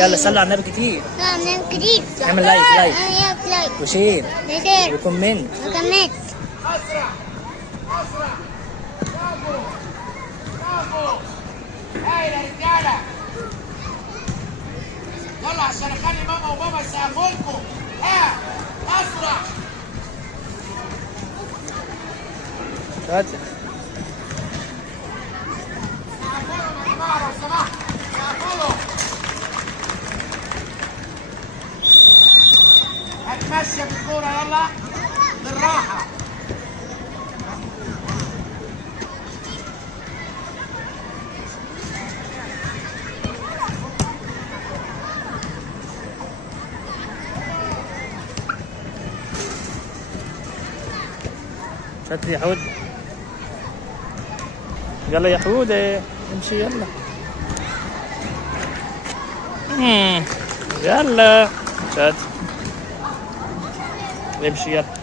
يلا صلوا على النبي كتير. اعمل لايك وشير وكومنت. اسرع اسرع. برافو برافو. هاي يا رجاله. يلا عشان اخلي ماما وبابا يسقفوا لكم. ها اسرع. شاطر. سقفوا لهم يا جماعه لو سمحت. سقفوا لهم. هتمشى بالكوره يلا بالراحه. شاطر يا حود. يلا يا حودة امشي يلا. يلا شاطر امشي يلا.